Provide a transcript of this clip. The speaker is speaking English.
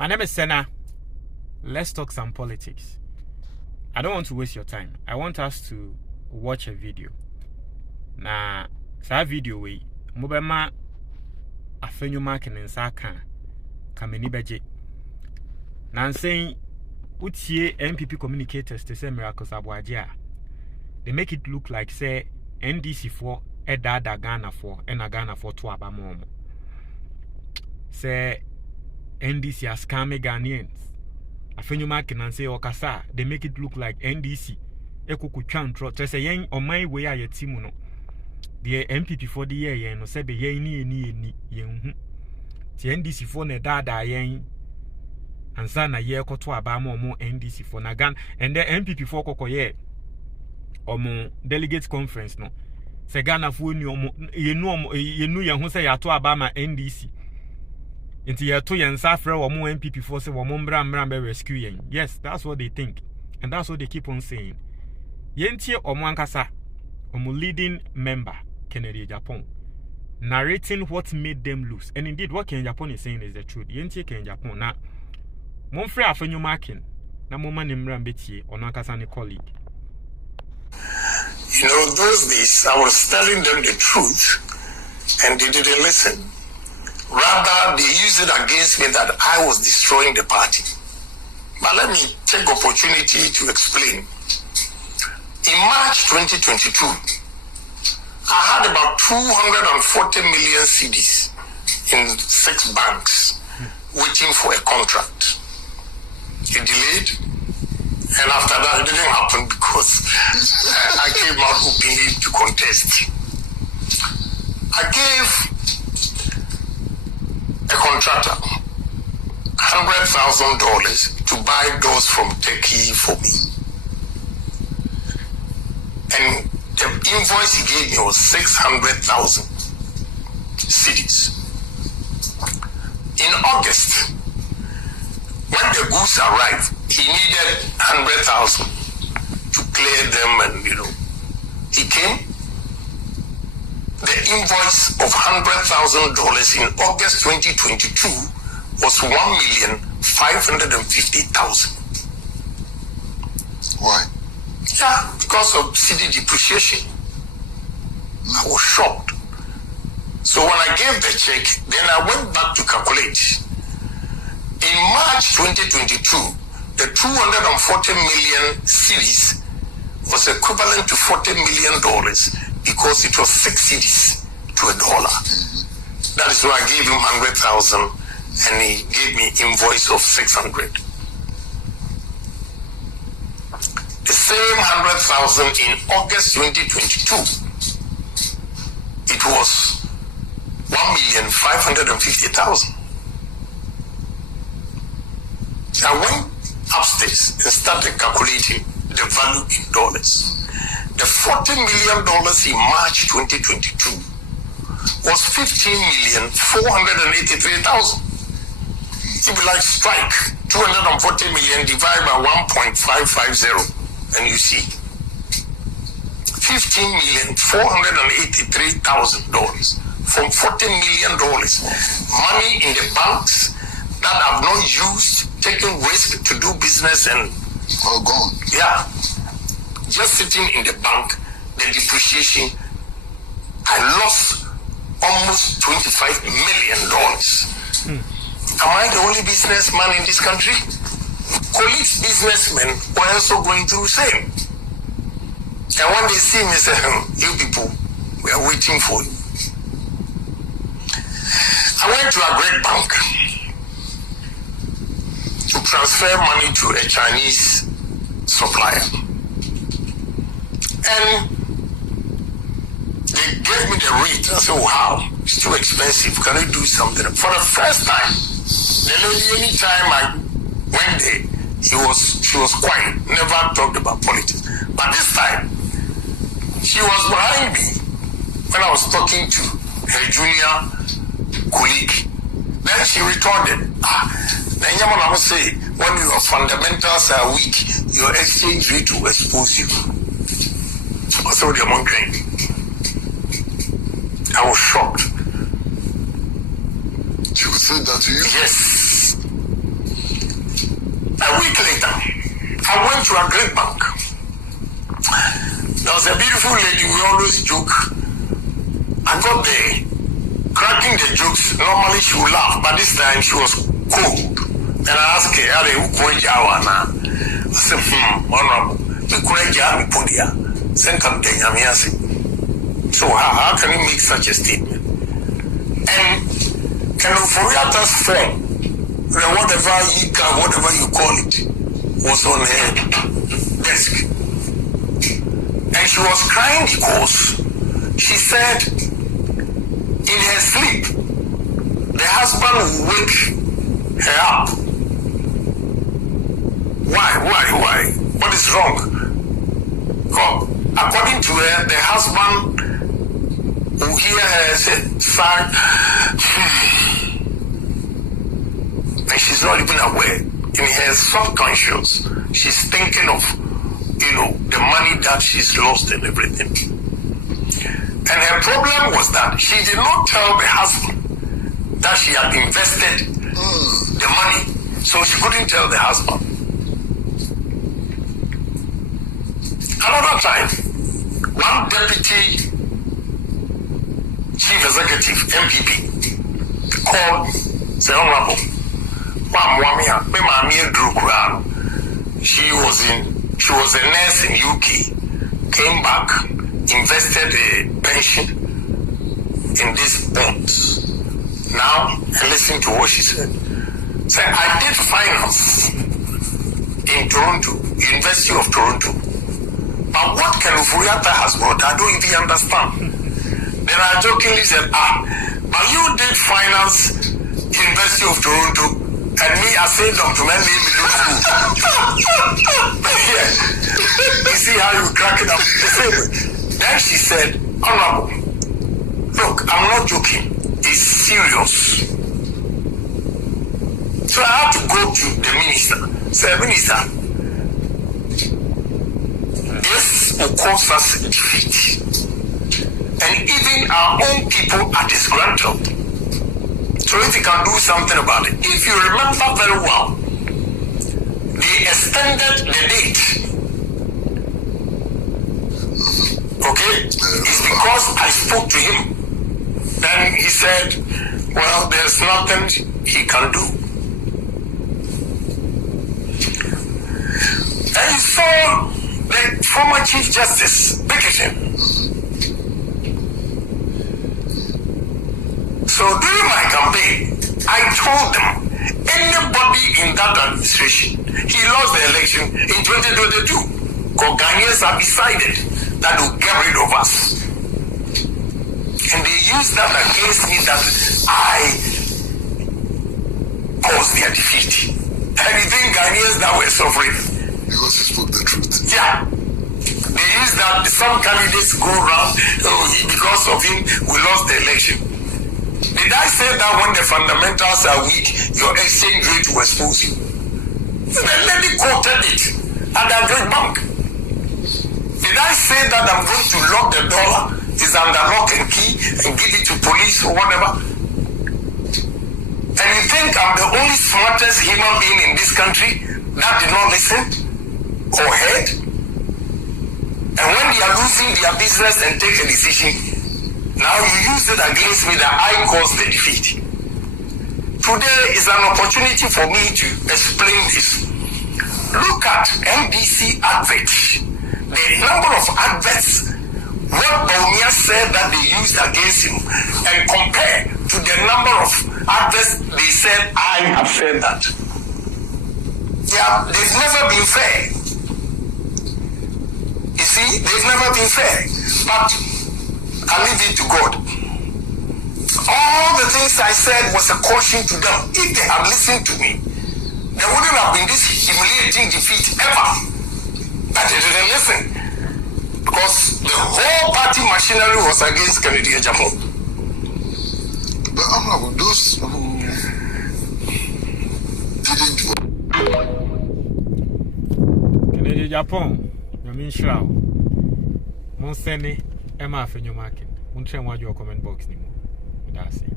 My name is Senna. Let's talk some politics. I don't want to waste your time. I want us to watch a video. Na sa video we mobema Afenyo Markin nsa kan kameni beje. Na saying utie NPP communicators to say miracles abwaje. They make it look like say NDC for Edada Ghana for Ghana for to abamomo. Say NDC has scammed Ghanaians. Afenyo Markin and say okasa, they make it look like NDC ekuku chantro to say yen on my way a timu no. The NPP for the year yen no say be yen ni yen the NDC for ne dada yen ansa na ye koto abamomo NDC for na Ghana and the NPP for kokoye omo delegate conference no. Se Ghana for ni omo yenu ye hu say yato abama NDC. Inti yeto yensa frɛ omo NPP for say omo mbra be rescue yen. Yes, that's what they think. And that's what they keep on saying. Yentie omo ankasa, omo leading member Kennedy Agyapong narrating what made them lose. And indeed what Kennedy Agyapong is saying is the truth. Yentie Kennedy Agyapong na monfrɛ Afenyo Markin na moma ne mbra betie ono ankasa ne colleague. You know, those days I was telling them the truth and they didn't listen. Rather, they used it against me that I was destroying the party. But let me take opportunity to explain. In March 2022, I had about 240 million cedis in 6 banks waiting for a contract. It delayed, and after that, it didn't happen because I came out openly to contest. I gave a contractor $100,000 to buy doors from Turkey for me. And the invoice he gave me was 600,000 cedis. In August, when the goods arrived, he needed 100,000 to clear them and, he came. The invoice of $100,000 in August 2022 was $1,550,000. Why? Yeah, because of cedi depreciation. I was shocked. So when I gave the check, then I went back to calculate. In March 2022, the 240 million cedis was equivalent to $40 million because it was 6 cedis to $1. That is why I gave him 100,000 and he gave me invoice of 600. The same 100,000 in August 2022, it was 1,550,000. I went upstairs and started calculating the value in dollars. The $40 million in March 2022 was 15,483,000. It would like strike 240 million divided by 1.550, and you see $15,483,000 from $40 million. Money in the banks that I've not used, taking risk to do business and all gone. Yeah. Just sitting in the bank, the depreciation, I lost almost $25 million. Am I the only businessman in this country? Colleagues, businessmen were also going through the same. And when they see me, say, you people, we are waiting for you. I went to a great bank to transfer money to a Chinese supplier. And they gave me the rate. I said, wow, it's too expensive. Can you do something? For the first time, the lady, anytime I went there, she was quiet, never talked about politics. But this time, she was behind me when I was talking to her junior colleague. Then she retorted, then I would say, when your fundamentals are weak, your exchange rate will expose you. I was shocked. She said that to you? Yes. to a great bank. There was a beautiful lady, we always joke. I got there, cracking the jokes. Normally she would laugh, but this time she was cold. And I asked her, are you going to I said, honorable, you could have Podia, send come to so how can you make such a statement? And Foriata's friend, whatever you call it, was on her desk. And she was crying because she said in her sleep, the husband will wake her up. Why? What is wrong? Well, according to her, the husband will hear her say, and she's not even aware. In her subconscious, she's thinking of, the money that she's lost and everything. And her problem was that she did not tell the husband that she had invested the money, so she couldn't tell the husband. Another time, one deputy chief executive, NPP, called me, said, honorable, she was a nurse in UK, came back, invested a pension in these bonds. Now, and listen to what she said. Said, I did finance in Toronto, University of Toronto. But what Foriata has brought, I don't even understand. Then I jokingly said, but you did finance University of Toronto, and me, I said them to men leave me yeah. You see how you crack it up. Then she said, honorable, look, I'm not joking. It's serious. So I had to go to the minister. Say, minister, this will cause us defeat. And even our own people are disgruntled. So if you can do something about it. If you remember very well, they extended the date. Okay? It's because I spoke to him. Then he said, well, there's nothing he can do. And he saw the former Chief Justice Bickerton. So during my campaign, I told them, anybody in that administration, he lost the election in 2022. Because Ghanaians have decided that they'll get rid of us. And they used that against me that I caused their defeat. And you think Ghanaians that were suffering? Because he spoke the truth. Yeah. They used that some candidates go around, because of him, we lost the election. Did I say that when the fundamentals are weak, your exchange rate will expose you? The lady quoted it at the great bank. Did I say that I'm going to lock the dollar, is under lock and key, and give it to police or whatever? And you think I'm the only smartest human being in this country that did not listen or heard? And when they are losing their business and take a decision, now you use it against me that I caused the defeat. Today is an opportunity for me to explain this. Look at NDC adverts. The number of adverts, what Baumia said that they used against him, and compare to the number of adverts they said I have said that. Yeah, they've never been fair. You see, they've never been fair. But I leave it to God. All the things I said was a caution to them. If they had listened to me, there wouldn't have been this humiliating defeat ever. But they didn't listen. Because the whole party machinery was against Kennedy Agyapong. But I'm those who didn't. Kennedy Agyapong, you mean Shroud? Monsene, Afenyo Markin. Won't share what your comment box anymore. That's it.